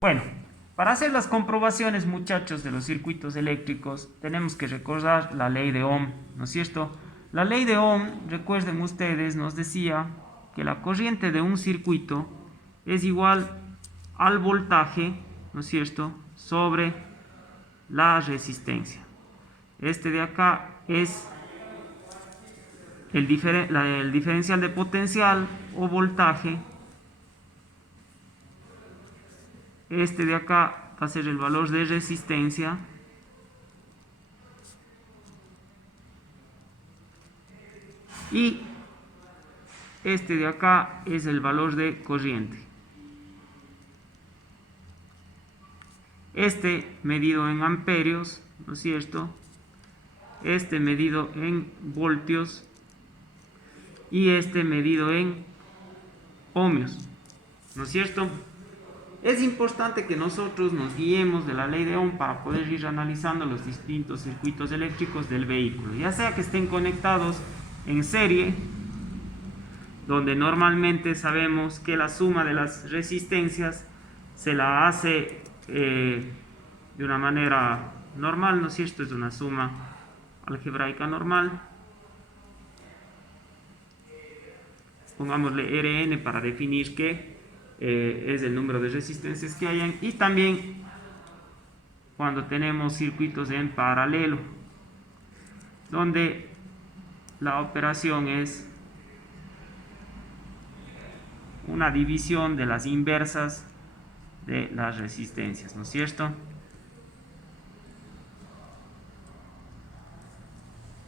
Bueno, para hacer las comprobaciones, muchachos, de los circuitos eléctricos, tenemos que recordar la ley de Ohm, ¿no es cierto? La ley de Ohm, recuerden ustedes, nos decía que la corriente de un circuito es igual al voltaje, ¿no es cierto?, sobre la resistencia. Este de acá es el diferencial de potencial o voltaje. Este de acá va a ser el valor de resistencia. Y este de acá es el valor de corriente. Este medido en amperios, ¿no es cierto? Este medido en voltios. Y este medido en ohmios, ¿no es cierto? Es importante que nosotros nos guiemos de la ley de Ohm para poder ir analizando los distintos circuitos eléctricos del vehículo, ya sea que estén conectados en serie, donde normalmente sabemos que la suma de las resistencias se la hace de una manera normal, ¿no es cierto? Es una suma algebraica normal. Pongámosle Rn para definir que es el número de resistencias que hayan, y también cuando tenemos circuitos en paralelo, donde la operación es una división de las inversas de las resistencias, ¿no es cierto?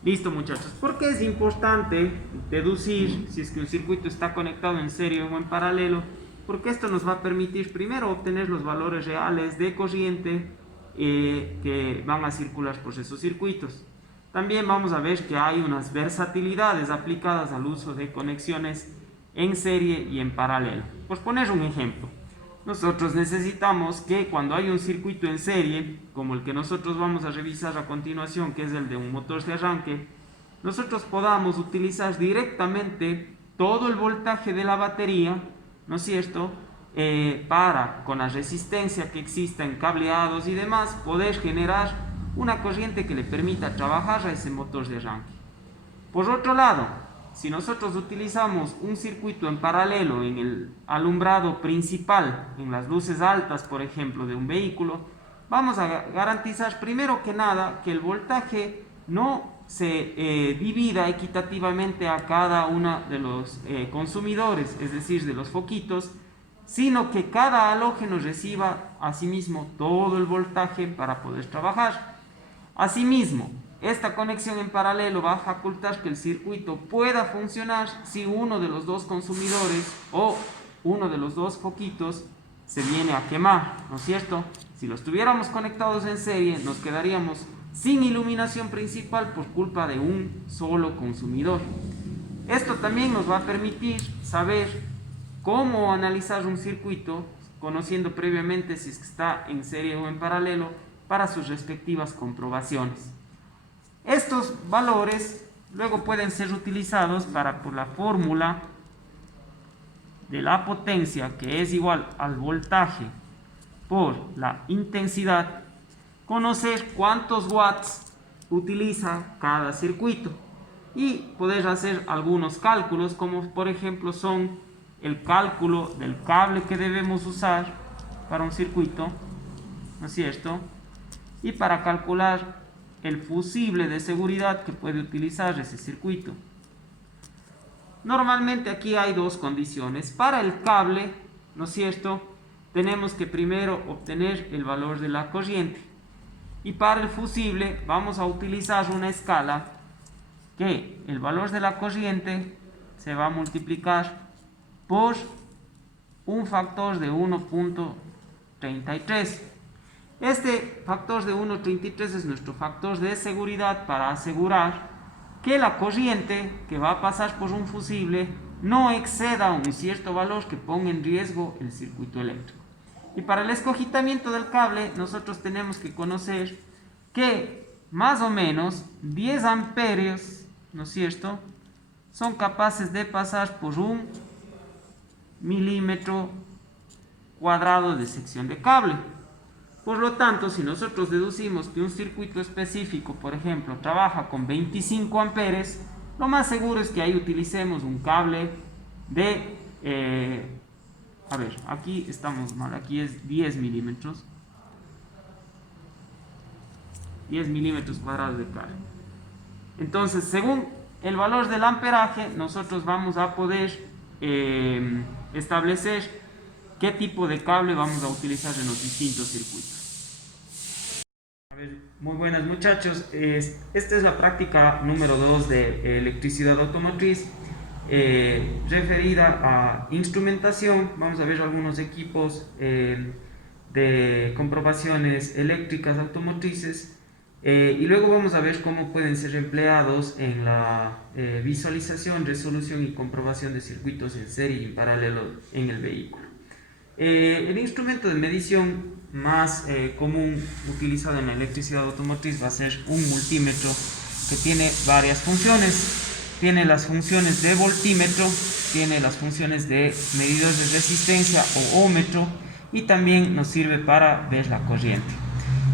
Listo, muchachos. ¿Por qué es importante deducir si es que un circuito está conectado en serie o en paralelo? Porque esto nos va a permitir primero obtener los valores reales de corriente que van a circular por esos circuitos. También vamos a ver que hay unas versatilidades aplicadas al uso de conexiones en serie y en paralelo. Por poner un ejemplo, nosotros necesitamos que cuando hay un circuito en serie, como el que nosotros vamos a revisar a continuación, que es el de un motor de arranque, nosotros podamos utilizar directamente todo el voltaje de la batería, ¿no es cierto?, para, con la resistencia que exista en cableados y demás, poder generar una corriente que le permita trabajar a ese motor de arranque. Por otro lado, si nosotros utilizamos un circuito en paralelo en el alumbrado principal, en las luces altas, por ejemplo, de un vehículo, vamos a garantizar primero que nada que el voltaje no se divida equitativamente a cada uno de los consumidores, es decir, de los foquitos, sino que cada halógeno reciba asimismo todo el voltaje para poder trabajar. Asimismo, esta conexión en paralelo va a facultar que el circuito pueda funcionar si uno de los dos consumidores o uno de los dos foquitos se viene a quemar, ¿no es cierto? Si los tuviéramos conectados en serie, nos quedaríamos sin iluminación principal por culpa de un solo consumidor. Esto también nos va a permitir saber cómo analizar un circuito, conociendo previamente si está en serie o en paralelo, para sus respectivas comprobaciones. Estos valores luego pueden ser utilizados para, por la fórmula de la potencia, que es igual al voltaje por la intensidad, conocer cuántos watts utiliza cada circuito y poder hacer algunos cálculos, como por ejemplo son el cálculo del cable que debemos usar para un circuito, ¿no es cierto?, y para calcular el fusible de seguridad que puede utilizar ese circuito. Normalmente aquí hay dos condiciones. Para el cable, ¿no es cierto?, tenemos que primero obtener el valor de la corriente. Y para el fusible vamos a utilizar una escala que el valor de la corriente se va a multiplicar por un factor de 1.33. Este factor de 1.33 es nuestro factor de seguridad para asegurar que la corriente que va a pasar por un fusible no exceda un cierto valor que ponga en riesgo el circuito eléctrico. Y para el escogitamiento del cable, nosotros tenemos que conocer que más o menos 10 amperios, ¿no es cierto?, son capaces de pasar por un milímetro cuadrado de sección de cable. Por lo tanto, si nosotros deducimos que un circuito específico, por ejemplo, trabaja con 25 amperes, lo más seguro es que ahí utilicemos un cable de, a ver, aquí estamos mal, aquí es 10 milímetros. 10 milímetros cuadrados de cable. Entonces, según el valor del amperaje, nosotros vamos a poder establecer qué tipo de cable vamos a utilizar en los distintos circuitos. A ver, muy buenas muchachos, esta es la práctica número 2 de electricidad automotriz, referida a instrumentación. Vamos a ver algunos equipos de comprobaciones eléctricas automotrices. Y luego vamos a ver cómo pueden ser empleados en la visualización, resolución y comprobación de circuitos en serie y en paralelo en el vehículo. El instrumento de medición más común utilizado en la electricidad automotriz va a ser un multímetro, que tiene varias funciones. Tiene las funciones de voltímetro, tiene las funciones de medidor de resistencia o ómetro, y también nos sirve para ver la corriente.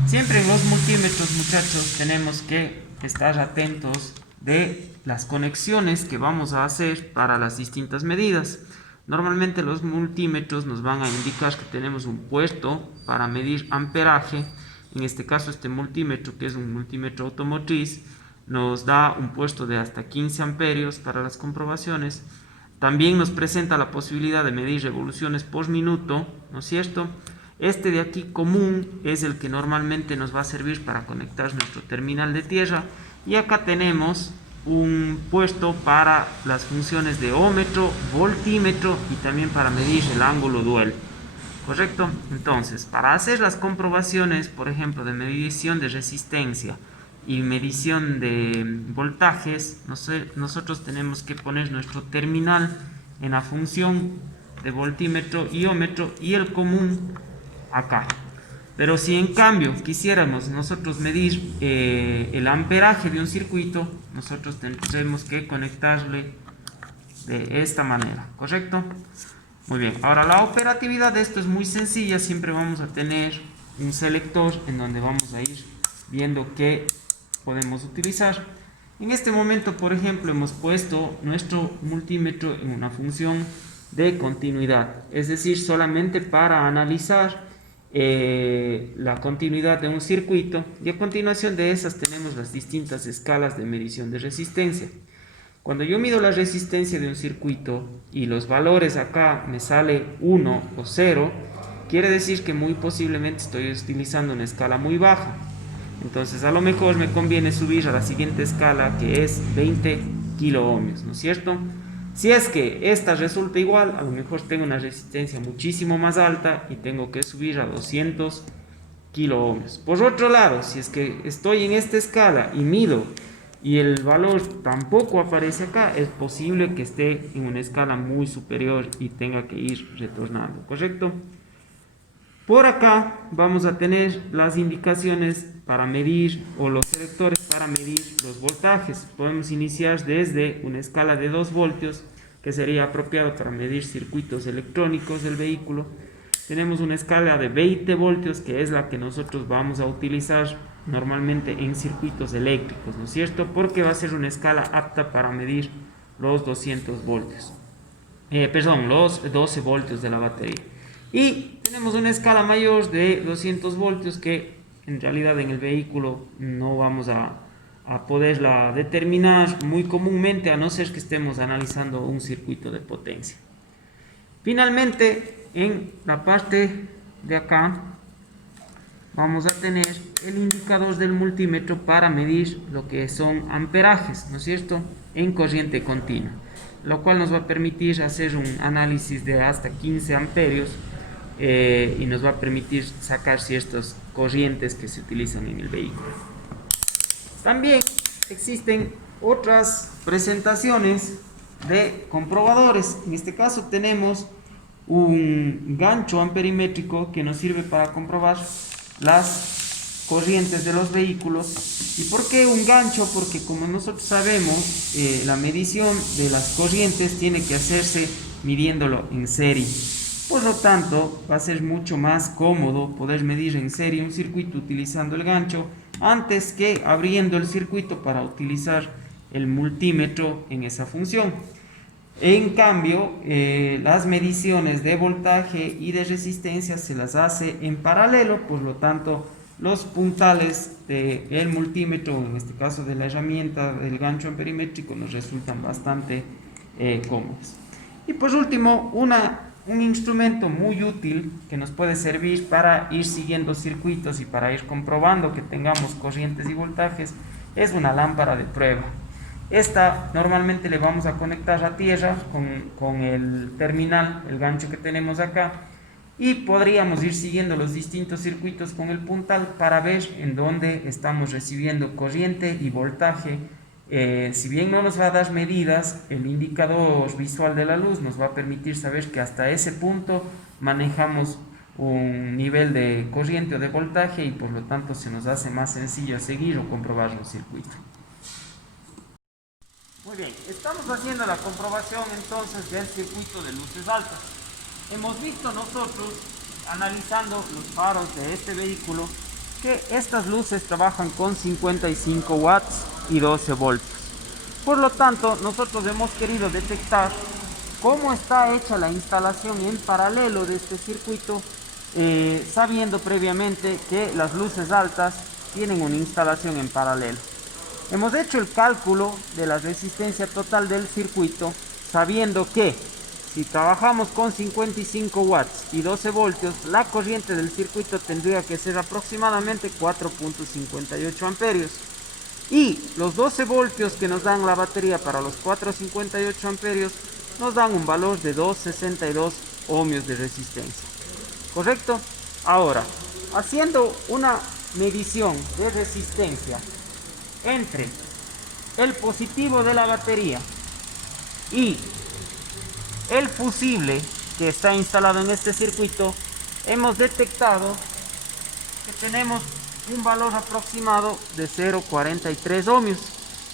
Siempre en los multímetros, muchachos, tenemos que estar atentos de las conexiones que vamos a hacer para las distintas medidas. Normalmente los multímetros nos van a indicar que tenemos un puesto para medir amperaje. En este caso, este multímetro, que es un multímetro automotriz, nos da un puesto de hasta 15 amperios para las comprobaciones. También nos presenta la posibilidad de medir revoluciones por minuto, ¿no es cierto? Este de aquí común es el que normalmente nos va a servir para conectar nuestro terminal de tierra, y acá tenemos un puesto para las funciones de ómetro, voltímetro y también para medir el ángulo dual, ¿correcto? Entonces, para hacer las comprobaciones, por ejemplo, de medición de resistencia y medición de voltajes, nosotros tenemos que poner nuestro terminal en la función de voltímetro y ómetro y el común acá. Pero si en cambio quisiéramos nosotros medir el amperaje de un circuito, nosotros tendremos que conectarle de esta manera, ¿correcto? Muy bien, ahora la operatividad de esto es muy sencilla. Siempre vamos a tener un selector en donde vamos a ir viendo qué podemos utilizar. En este momento, por ejemplo, hemos puesto nuestro multímetro en una función de continuidad, es decir, solamente para analizar la continuidad de un circuito, y a continuación de esas tenemos las distintas escalas de medición de resistencia. Cuando yo mido la resistencia de un circuito y los valores acá me sale 1 o 0, quiere decir que muy posiblemente estoy utilizando una escala muy baja. Entonces a lo mejor me conviene subir a la siguiente escala, que es 20 kiloohmios, ¿no es cierto? Si es que esta resulta igual, a lo mejor tengo una resistencia muchísimo más alta y tengo que subir a 200 kiloohmios. Por otro lado, si es que estoy en esta escala y mido y el valor tampoco aparece acá, es posible que esté en una escala muy superior y tenga que ir retornando, ¿correcto? Por acá vamos a tener las indicaciones para medir, o los selectores para medir los voltajes. Podemos iniciar desde una escala de 2 voltios, que sería apropiado para medir circuitos electrónicos del vehículo. Tenemos una escala de 20 voltios, que es la que nosotros vamos a utilizar normalmente en circuitos eléctricos, ¿no es cierto? Porque va a ser una escala apta para medir los 200 voltios. Los 12 voltios de la batería. Y tenemos una escala mayor de 200 voltios que en realidad en el vehículo no vamos a poderla determinar muy comúnmente, a no ser que estemos analizando un circuito de potencia. Finalmente, en la parte de acá vamos a tener el indicador del multímetro para medir lo que son amperajes, ¿no es cierto?, en corriente continua, lo cual nos va a permitir hacer un análisis de hasta 15 amperios y nos va a permitir sacar ciertas corrientes que se utilizan en el vehículo. También existen otras presentaciones de comprobadores. En este caso tenemos un gancho amperimétrico que nos sirve para comprobar las corrientes de los vehículos. ¿Y por qué un gancho? Porque como nosotros sabemos, la medición de las corrientes tiene que hacerse midiéndolo en serie. Por lo tanto, va a ser mucho más cómodo poder medir en serie un circuito utilizando el gancho antes que abriendo el circuito para utilizar el multímetro en esa función. En cambio, las mediciones de voltaje y de resistencia se las hace en paralelo, por lo tanto, los puntales del multímetro, en este caso de la herramienta del gancho amperimétrico, nos resultan bastante cómodos. Y por último, un instrumento muy útil que nos puede servir para ir siguiendo circuitos y para ir comprobando que tengamos corrientes y voltajes es una lámpara de prueba. Esta normalmente le vamos a conectar a tierra con el terminal, el gancho que tenemos acá, y podríamos ir siguiendo los distintos circuitos con el puntal para ver en dónde estamos recibiendo corriente y voltaje. Si bien no nos va a dar medidas, el indicador visual de la luz nos va a permitir saber que hasta ese punto manejamos un nivel de corriente o de voltaje y por lo tanto se nos hace más sencillo seguir o comprobar los circuitos. Muy bien, estamos haciendo la comprobación entonces del circuito de luces altas. Hemos visto nosotros, analizando los faros de este vehículo, que estas luces trabajan con 55 watts y 12 voltios. Por lo tanto, nosotros hemos querido detectar cómo está hecha la instalación en paralelo de este circuito, sabiendo previamente que las luces altas tienen una instalación en paralelo. Hemos hecho el cálculo de la resistencia total del circuito, sabiendo que si trabajamos con 55 watts y 12 voltios, la corriente del circuito tendría que ser aproximadamente 4.58 amperios. Y los 12 voltios que nos dan la batería para los 4.58 amperios nos dan un valor de 2.62 ohmios de resistencia. ¿Correcto? Ahora, haciendo una medición de resistencia entre el positivo de la batería y el fusible que está instalado en este circuito, hemos detectado que tenemos un valor aproximado de 0.43 ohmios.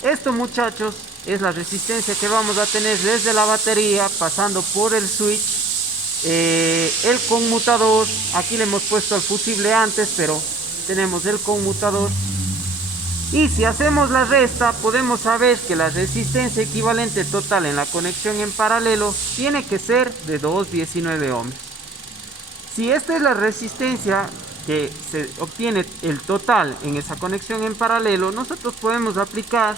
Esto, muchachos, es la resistencia que vamos a tener desde la batería pasando por el switch, el conmutador. Aquí le hemos puesto el fusible antes, pero tenemos el conmutador. Y si hacemos la resta, podemos saber que la resistencia equivalente total en la conexión en paralelo tiene que ser de 2.19 ohmios. Si esta es la resistencia que se obtiene el total en esa conexión en paralelo, nosotros podemos aplicar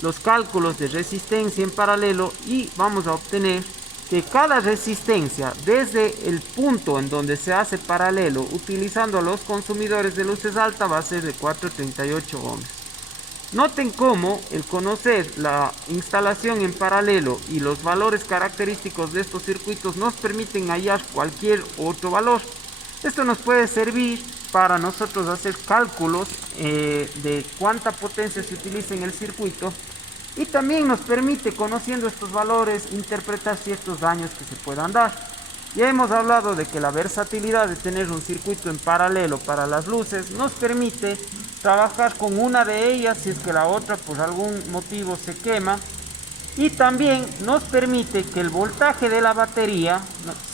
los cálculos de resistencia en paralelo y vamos a obtener que cada resistencia desde el punto en donde se hace paralelo utilizando a los consumidores de luces alta va a ser de 4.38 ohmios. Noten cómo el conocer la instalación en paralelo y los valores característicos de estos circuitos nos permiten hallar cualquier otro valor. Esto nos puede servir para nosotros hacer cálculos de cuánta potencia se utiliza en el circuito y también nos permite, conociendo estos valores, interpretar ciertos daños que se puedan dar. Ya hemos hablado de que la versatilidad de tener un circuito en paralelo para las luces nos permite trabajar con una de ellas si es que la otra por algún motivo se quema, y también nos permite que el voltaje de la batería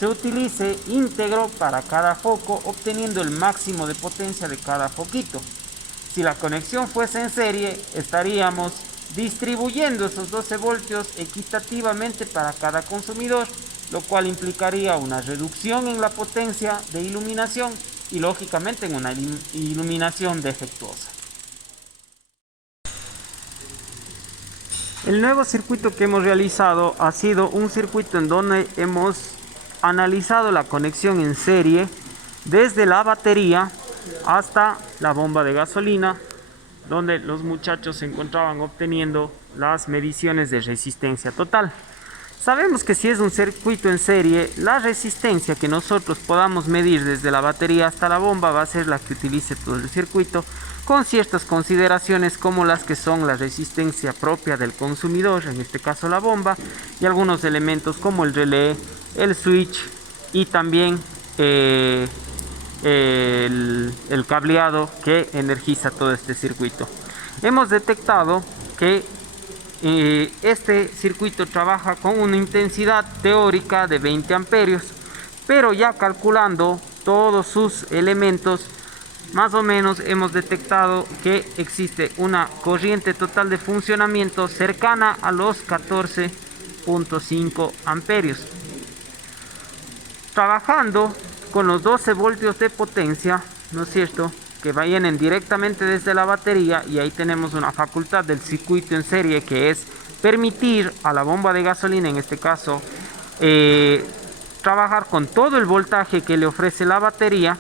se utilice íntegro para cada foco, obteniendo el máximo de potencia de cada foquito. Si la conexión fuese en serie, estaríamos distribuyendo esos 12 voltios equitativamente para cada consumidor, lo cual implicaría una reducción en la potencia de iluminación y lógicamente en una iluminación defectuosa. El nuevo circuito que hemos realizado ha sido un circuito en donde hemos analizado la conexión en serie desde la batería hasta la bomba de gasolina, donde los muchachos se encontraban obteniendo las mediciones de resistencia total. Sabemos que si es un circuito en serie, la resistencia que nosotros podamos medir desde la batería hasta la bomba va a ser la que utilice todo el circuito, con ciertas consideraciones como las que son la resistencia propia del consumidor, en este caso la bomba, y algunos elementos como el relé, el switch y también el cableado que energiza todo este circuito. Hemos detectado que este circuito trabaja con una intensidad teórica de 20 amperios, pero ya calculando todos sus elementos, más o menos hemos detectado que existe una corriente total de funcionamiento cercana a los 14.5 amperios. Trabajando con los 12 voltios de potencia, ¿no es cierto?, que vienen directamente desde la batería, y ahí tenemos una facultad del circuito en serie que es permitir a la bomba de gasolina, en este caso, trabajar con todo el voltaje que le ofrece la batería,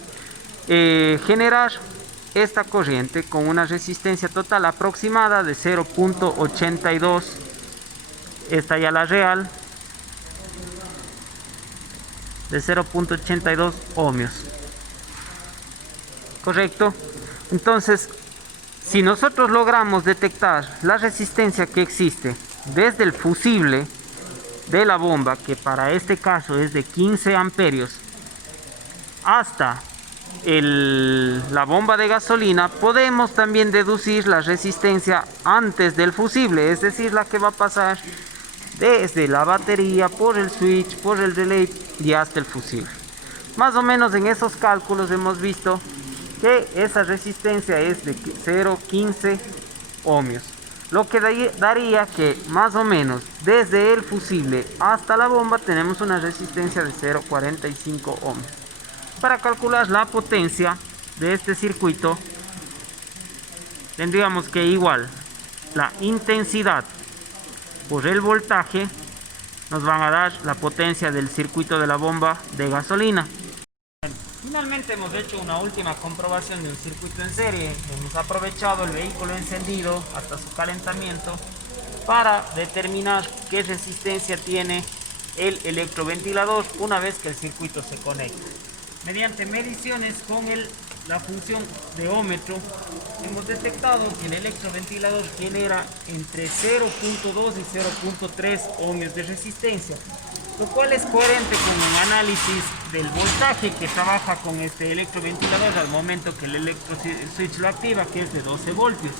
generar esta corriente con una resistencia total aproximada de 0.82, esta ya la real, de 0.82 ohmios. Correcto. Entonces, si nosotros logramos detectar la resistencia que existe desde el fusible de la bomba, que para este caso es de 15 amperios, hasta la bomba de gasolina, podemos también deducir la resistencia antes del fusible, es decir, la que va a pasar desde la batería, por el switch, por el relay y hasta el fusible. Más o menos en esos cálculos hemos visto que esa resistencia es de 0.15 ohmios, lo que daría que más o menos desde el fusible hasta la bomba tenemos una resistencia de 0.45 ohmios. Para calcular la potencia de este circuito, tendríamos que igual la intensidad por el voltaje nos van a dar la potencia del circuito de la bomba de gasolina. Finalmente hemos hecho una última comprobación de un circuito en serie. Hemos aprovechado el vehículo encendido hasta su calentamiento para determinar qué resistencia tiene el electroventilador una vez que el circuito se conecta. Mediante mediciones con la función de ómetro, hemos detectado que el electroventilador genera entre 0.2 y 0.3 ohmios de resistencia, lo cual es coherente con un análisis del voltaje que trabaja con este electroventilador al momento que el switch lo activa, que es de 12 voltios.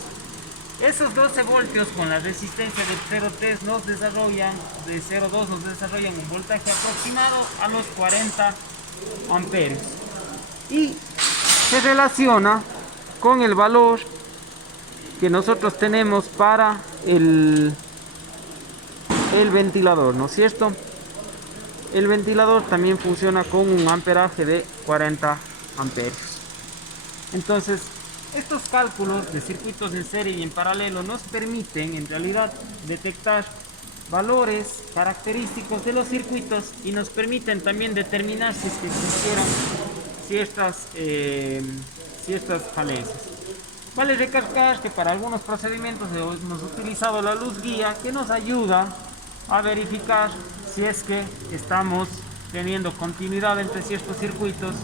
Esos 12 voltios con la resistencia de 0.3 nos desarrollan, de 0.2 nos desarrollan un voltaje aproximado a los 40 amperios, y se relaciona con el valor que nosotros tenemos para el ventilador, ¿no es cierto? El ventilador también funciona con un amperaje de 40 amperios. Entonces, estos cálculos de circuitos en serie y en paralelo nos permiten en realidad detectar valores característicos de los circuitos y nos permiten también determinar si es que existieran ciertas falencias. Vale recalcar que para algunos procedimientos hemos utilizado la luz guía, que nos ayuda a verificar si es que estamos teniendo continuidad entre ciertos circuitos.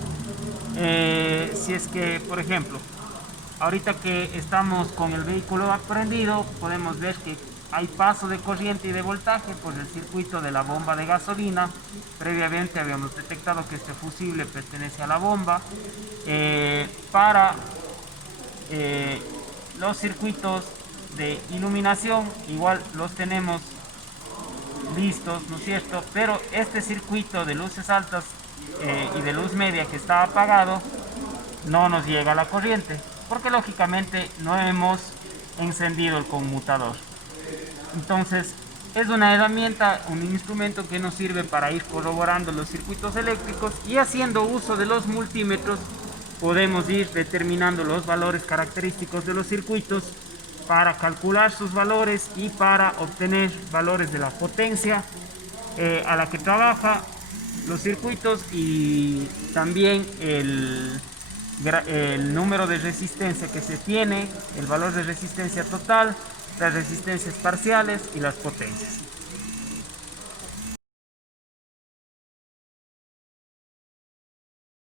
Si es que, por ejemplo, ahorita que estamos con el vehículo prendido, podemos ver que hay paso de corriente y de voltaje por el circuito de la bomba de gasolina. Previamente habíamos detectado que este fusible pertenece a la bomba. Para los circuitos de iluminación, igual los tenemos listos, ¿no es cierto? Pero este circuito de luces altas y de luz media que está apagado, no nos llega la corriente, porque lógicamente no hemos encendido el conmutador. Entonces, es una herramienta, un instrumento que nos sirve para ir corroborando los circuitos eléctricos, y haciendo uso de los multímetros podemos ir determinando los valores característicos de los circuitos para calcular sus valores y para obtener valores de la potencia a la que trabaja los circuitos, y también el número de resistencia que se tiene, el valor de resistencia total, las resistencias parciales y las potencias.